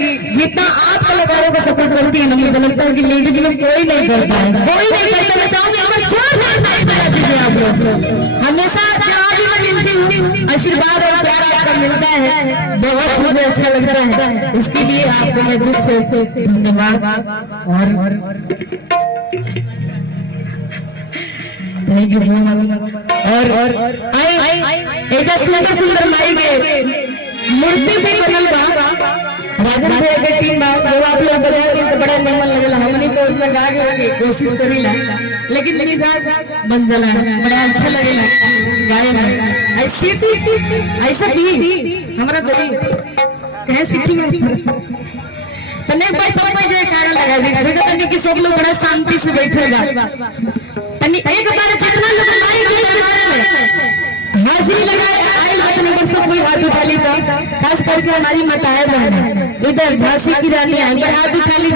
जितना आप कलाकारों को सपोर्ट करती है ना, मुझे लगता है कि लेडीज में कोई नहीं करता है, कोई नहीं करता। मैं चाहूंगी आप लोग हमेशा जहाँ भी मैं मिलती हूँ आशीर्वाद और प्यार आपका मिलता है, बहुत मुझे अच्छा लगता है। इसके लिए आपको मैं दिल से धन्यवाद और थैंक यू सो मच। और ऐसा सुंदर सुंदर माई के मूर्ति भी बनल बा, राजन भैया के टीम बा, वो आप लोग बजाओगे तो बड़ा मन लगेला। हमनी तो उसमें गा के कोशिश करीला, लेकिन मिजाज बन जाला, बड़ा अच्छा लगेला गाए में। ऐसी ऐसा भी हमरा बड़ी कहे सीखी तने भाई सब कोई जे कारण लगा दी देखा तने कि सब लोग बड़ा शांति से बैठेगा। तने एक बार जितना लोग माई के हाजिरी लगाए आइल बतने पर सब कोई हाथ उठा ली, खास करके हमारी माताएं बहन इधर झांसी की रानी हाथ उठा ली।